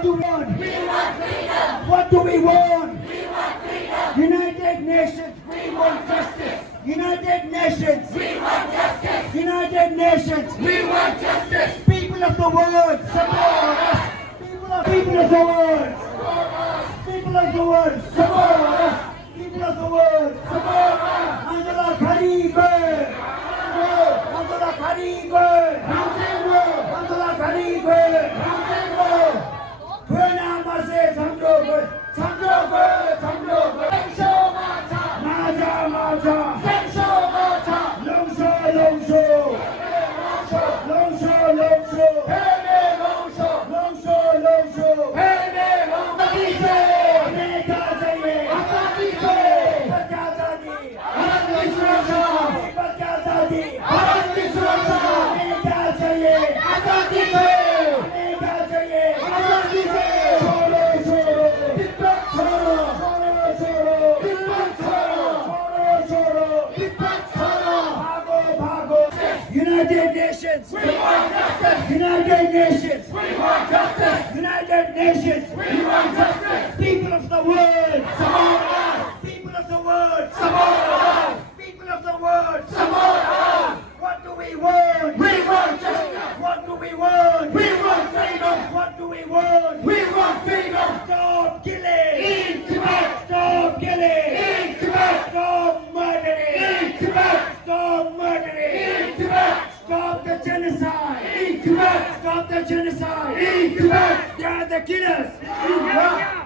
What do we want? We want freedom. What do we want? We want freedom. United Nations, we want justice. United Nations, We want justice. United Nations, We want justice. people of the world, support us. People of the world, people of the world, support us. People of the world, support us. Angela Kharigue, Angela Kharigue, Angela Kharigue, Buena Marse, Samjog, Samjog, Samjog, Maja, Maja, Longsho, Longsho, Longsho, Longsho, Longsho, Longsho, America चाहिए, भारत आजादी, भारत आजादी, America चाहिए, America चाहिए, छोड़ो, छोड़ो, छोड़ो, छोड़ो, भागो, भागो. United Nations, We want justice. United Nations, We want justice. United Nations, We want justice. people of the world, Support us. people of the world, Support us. people of the world, Support us. what do we want? We want justice. What do we want? We want freedom. What do we want? We want freedom. Stop killing! In Tibet. Stop killing! In Tibet. Stop murdering! In Tibet. Stop murdering! In Tibet. Stop the genocide! In Tibet. Stop the genocide! In Tibet. They are the killers!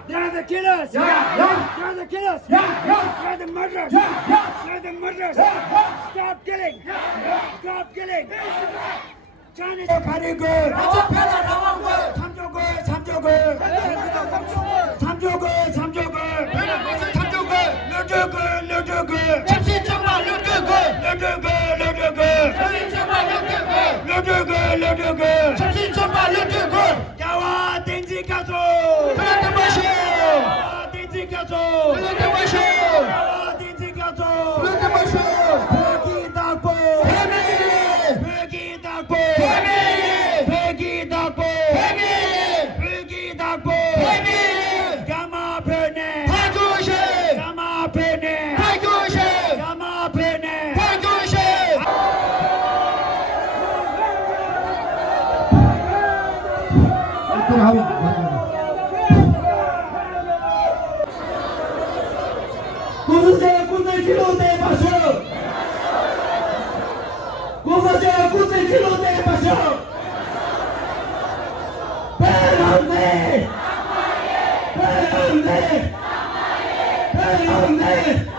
They are the killers! They are the killers! They are the murderers! They are the murderers! Stop killing! Stop killing! Chinese Kharigue! 참조글! 참조글! 참조글! 참조글! 루드글! 루드글! 루드글! 루드글! 야와 땡지 가소! 야와 땡지 가소! 야와 땡지 가소! 백이 닭보! 백이 닭보! 백이 닭보! 백이 닭보! 가마 페네! 가마 페네! 가마 페네! 구슬제 구슬 지로대 마셔 구슬제 구슬 지로대 마셔 배런데 배런데 배런데